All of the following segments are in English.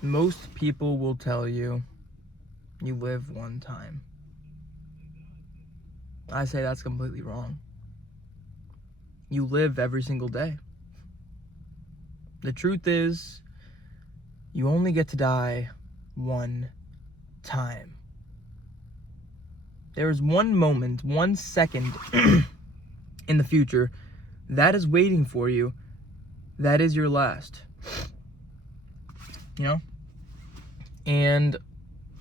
Most people will tell you you live one time. I say that's completely wrong. You live every single day. The truth is, you only get to die one time. There is one moment, 1 second in the future that is waiting for you. That is your last. You know? And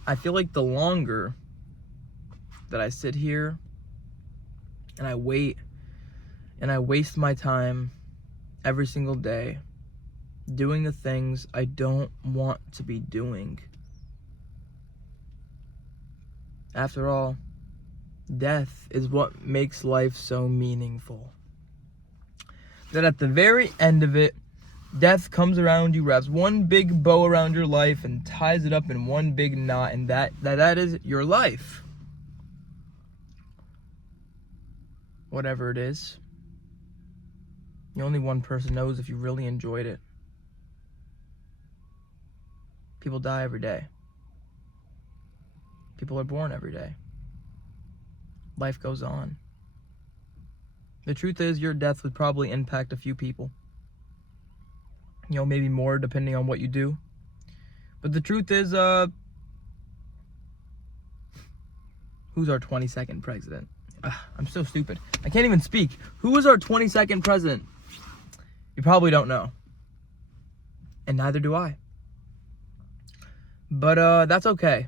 I feel like the longer that I sit here and I wait and I waste my time every single day doing the things I don't want to be doing. After all, death is what makes life so meaningful. That at the very end of it, death comes around you, wraps one big bow around your life and ties it up in one big knot, and that is your life. Whatever it is. Only one person knows if you really enjoyed it. People die every day. People are born every day. Life goes on. The truth is, your death would probably impact a few people. Maybe more depending on what you do. But the truth is, who's our 22nd president? I'm so stupid. I can't even speak. Who is our 22nd president? You probably don't know. And neither do I. But that's okay.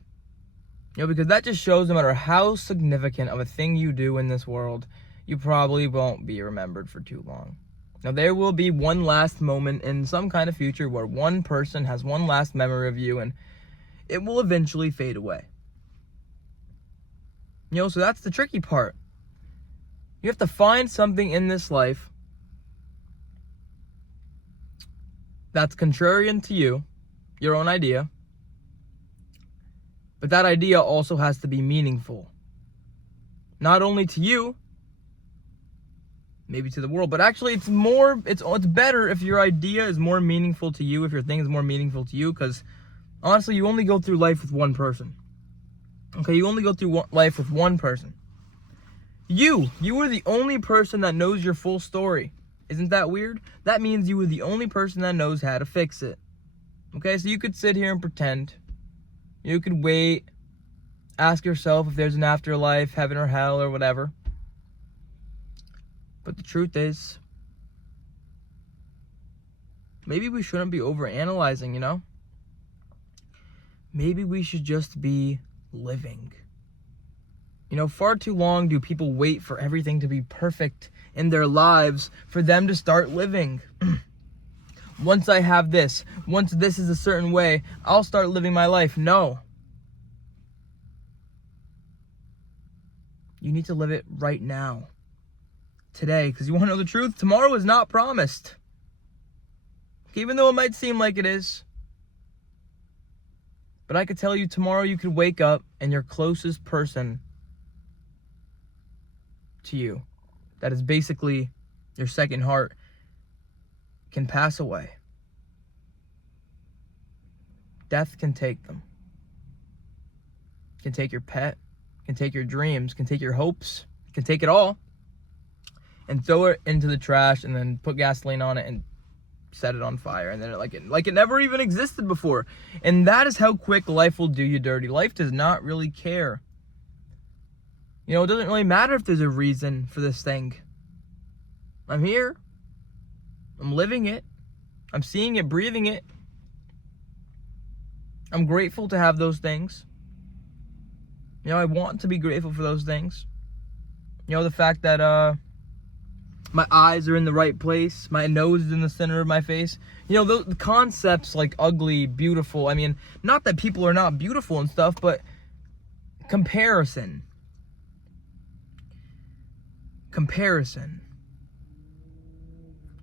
Because that just shows no matter how significant of a thing you do in this world, you probably won't be remembered for too long. Now, there will be one last moment in some kind of future where one person has one last memory of you, and it will eventually fade away. So that's the tricky part. You have to find something in this life that's contrarian to you, your own idea, but that idea also has to be meaningful. Not only to you, maybe to the world, but actually it's better if your idea is more meaningful to you, if your thing is more meaningful to you, because honestly, you only go through life with one person. Okay, you only go through life with one person. You are the only person that knows your full story. Isn't that weird? That means you are the only person that knows how to fix it. Okay, so you could sit here and pretend. You could wait, ask yourself if there's an afterlife, heaven or hell or whatever. But the truth is, maybe we shouldn't be overanalyzing, Maybe we should just be living. Far too long do people wait for everything to be perfect in their lives for them to start living. Once I have this, once this is a certain way, I'll start living my life. No. You need to live it right now. Today, because you want to know the truth, tomorrow is not promised. Even though it might seem like it is. But I could tell you tomorrow you could wake up and your closest person to you, that is basically your second heart, can pass away. Death can take them. Can take your pet, can take your dreams, can take your hopes, can take it all and throw it into the trash and then put gasoline on it and set it on fire, and then like it never even existed before. And that is how quick life will do you dirty. Life does not really care. It doesn't really matter if there's a reason for this thing. I'm here. I'm living it. I'm seeing it, breathing it. I'm grateful to have those things. I want to be grateful for those things. The fact that my eyes are in the right place, my nose is in the center of my face. The concepts like ugly, beautiful. I mean, not that people are not beautiful and stuff, but comparison.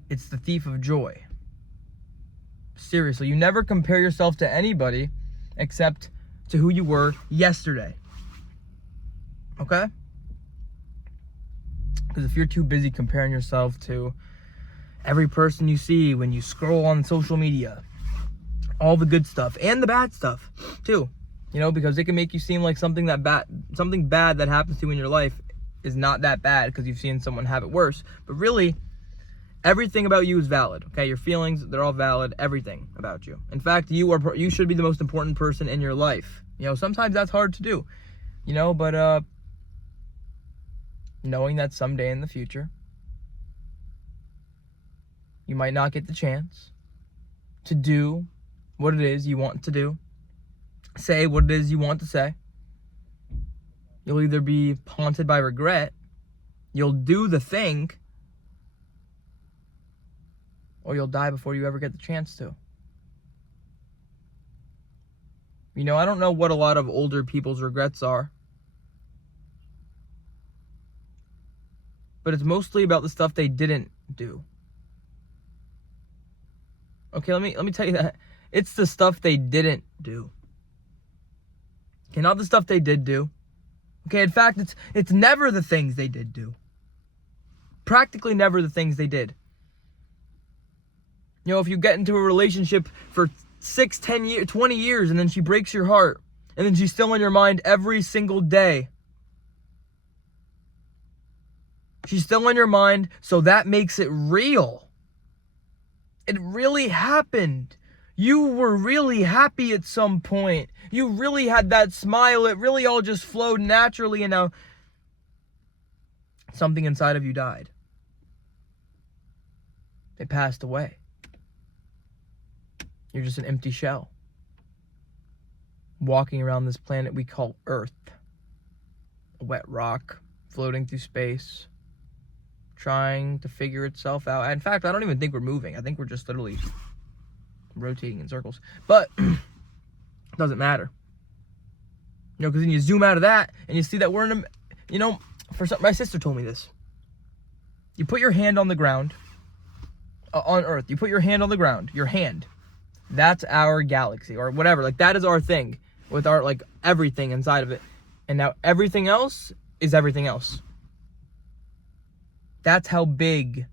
It's the thief of joy. Seriously, you never compare yourself to anybody except to who you were yesterday. Okay? Because if you're too busy comparing yourself to every person you see when you scroll on social media, all the good stuff and the bad stuff too, you know, because it can make you seem like something bad that happens to you in your life is not that bad because you've seen someone have it worse. But really, everything about you is valid. Okay, your feelings, they're all valid. Everything about you. In fact, you should be the most important person in your life. You know, sometimes that's hard to do, you know, but knowing that someday in the future you might not get the chance to do what it is you want to do, say what it is you want to say. You'll either be haunted by regret, you'll do the thing, or you'll die before you ever get the chance to. You know, I don't know what a lot of older people's regrets are, but it's mostly about the stuff they didn't do. Okay, let me tell you that. It's the stuff they didn't do. Okay, not the stuff they did do. Okay, in fact, it's never the things they did do. Practically never the things they did. You know, if you get into a relationship for 6, 10 years, 20 years, and then she breaks your heart, and then she's still in your mind every single day. She's still in your mind, so that makes it real. It really happened. You were really happy at some point. You really had that smile. It really all just flowed naturally, and now something inside of you died. They passed away. You're just an empty shell, walking around this planet we call Earth. A wet rock floating through space, trying to figure itself out. In fact, I don't even think we're moving. I think we're just literally rotating in circles. But it doesn't matter. You know, because then you zoom out of that and you see that we're in a, you know, my sister told me this. You put your hand on the ground, on Earth. You put your hand on the ground, your hand. That's our galaxy or whatever. Like, that is our thing with our, like, everything inside of it. And now everything else is everything else. That's how big,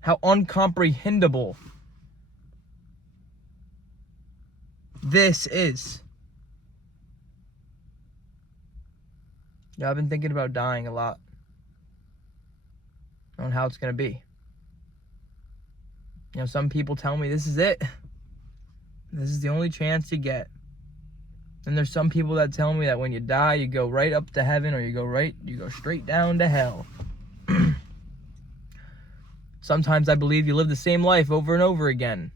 how uncomprehendable this is. Yeah, I've been thinking about dying a lot. On how it's going to be. You know, some people tell me this is it. This is the only chance you get. And there's some people that tell me that when you die, you go right up to heaven, or you go straight down to hell. Sometimes I believe you live the same life over and over again.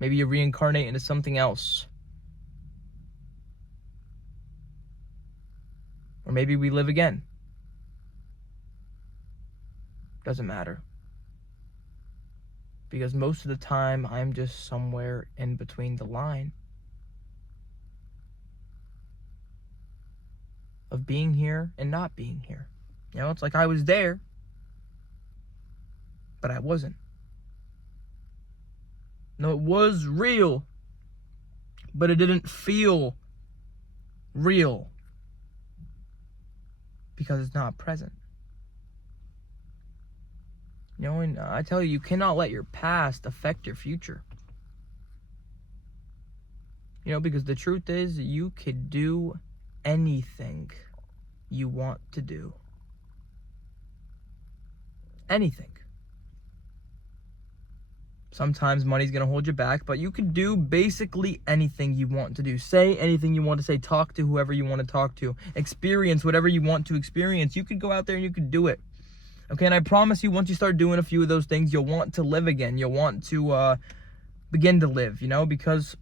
Maybe you reincarnate into something else. Or maybe we live again. Doesn't matter. Because most of the time, I'm just somewhere in between the line of being here and not being here. You know, it's like I was there, but I wasn't. No, it was real, but it didn't feel real because it's not present. You know, and I tell you, you cannot let your past affect your future. You know, because the truth is, you could do anything you want to do. Anything. Sometimes money's going to hold you back, but you can do basically anything you want to do. Say anything you want to say. Talk to whoever you want to talk to. Experience whatever you want to experience. You could go out there and you could do it. Okay, and I promise you, once you start doing a few of those things, you'll want to live again. You'll want to begin to live, you know, because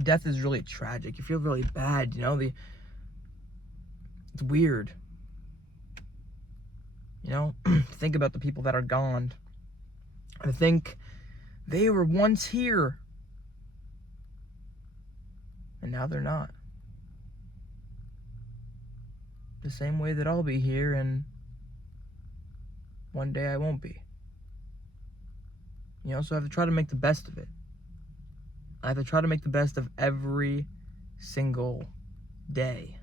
death is really tragic. You feel really bad, you know. It's weird. You know, think about the people that are gone. I think they were once here, and now they're not. The same way that I'll be here, and one day I won't be. You know, so I have to try to make the best of it. I have to try to make the best of every single day.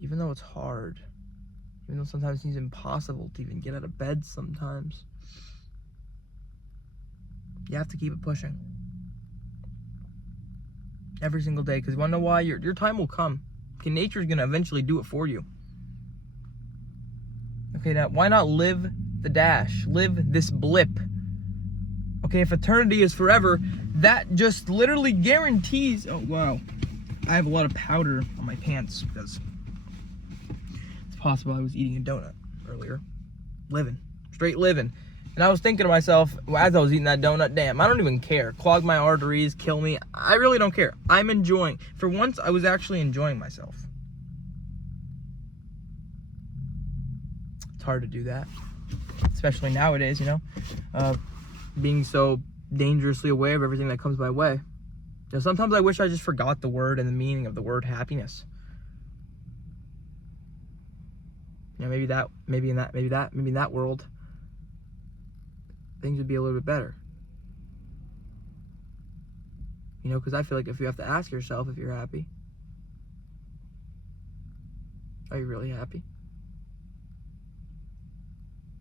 Even though it's hard. Even though sometimes it seems impossible to even get out of bed sometimes. You have to keep it pushing. Every single day. Because you want to know why? Your time will come. Okay, nature's going to eventually do it for you. Okay, now, why not live the dash? Live this blip. Okay, if eternity is forever, that just literally guarantees... Oh, wow. I have a lot of powder on my pants because it's possible I was eating a donut earlier. Living. Straight living. And I was thinking to myself, as I was eating that donut, damn, I don't even care. Clog my arteries, kill me. I really don't care. I'm enjoying. For once, I was actually enjoying myself. It's hard to do that. Especially nowadays, you know. Being so dangerously aware of everything that comes my way. You know, sometimes I wish I just forgot the word and the meaning of the word happiness. You know, maybe in that world, things would be a little bit better. You know, because I feel like if you have to ask yourself if you're happy, are you really happy?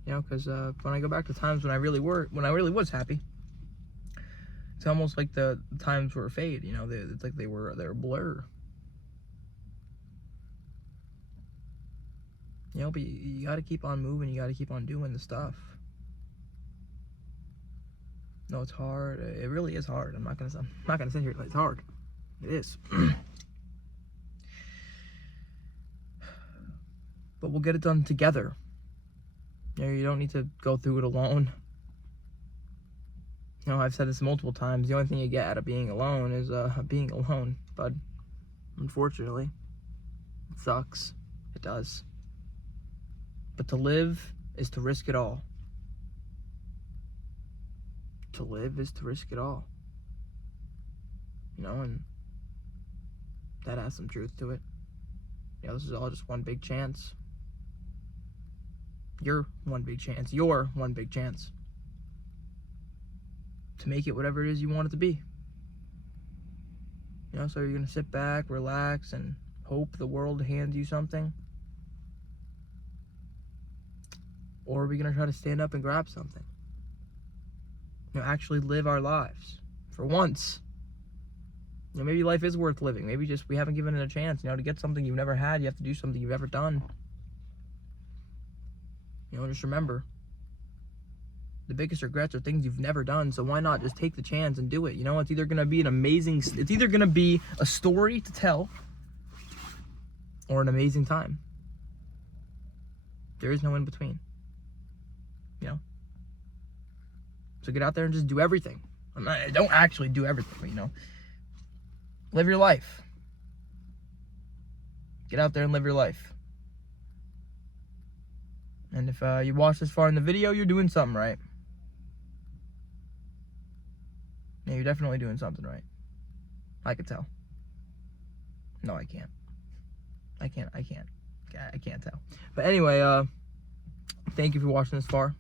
You know, because when I go back to times when I really was happy, it's almost like the times were a fade. You know, it's like they were a blur. You know, but you got to keep on moving. You got to keep on doing the stuff. No, it's hard. It really is hard. I'm not gonna sit here. It's hard. It is. But we'll get it done together. You know, you don't need to go through it alone. You know, I've said this multiple times. The only thing you get out of being alone is being alone. But unfortunately, it sucks. It does. But to live is to risk it all. To live is to risk it all. You know, and that has some truth to it. You know, this is all just one big chance. Your one big chance. Your one big chance. To make it whatever it is you want it to be. You know, so you're going to sit back, relax, and hope the world hands you something? Or are we going to try to stand up and grab something? You know, actually live our lives. For once. You know, maybe life is worth living. Maybe just we haven't given it a chance. You know, to get something you've never had, you have to do something you've ever done. You know, just remember, the biggest regrets are things you've never done, so why not just take the chance and do it? You know, it's either going to be it's either going to be a story to tell or an amazing time. There is no in between. You know? So get out there and just do everything. Don't actually do everything, but, you know, live your life. Get out there and live your life. And if you watched this far in the video, you're doing something right. Yeah, you're definitely doing something right. I could tell. No, I can't. I can't tell. But anyway, thank you for watching this far.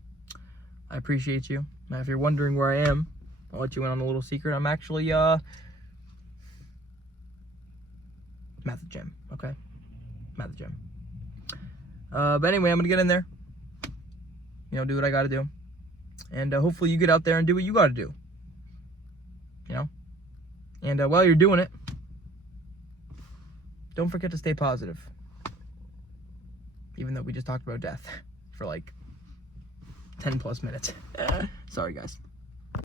I appreciate you. Now, if you're wondering where I am, I'll let you in on a little secret. I'm actually, I'm at the gym, okay? I'm at the gym. But anyway, I'm gonna get in there. You know, do what I gotta do. And hopefully you get out there and do what you gotta do. You know? And while you're doing it, don't forget to stay positive. Even though we just talked about death for like 10 plus minutes. Sorry, guys.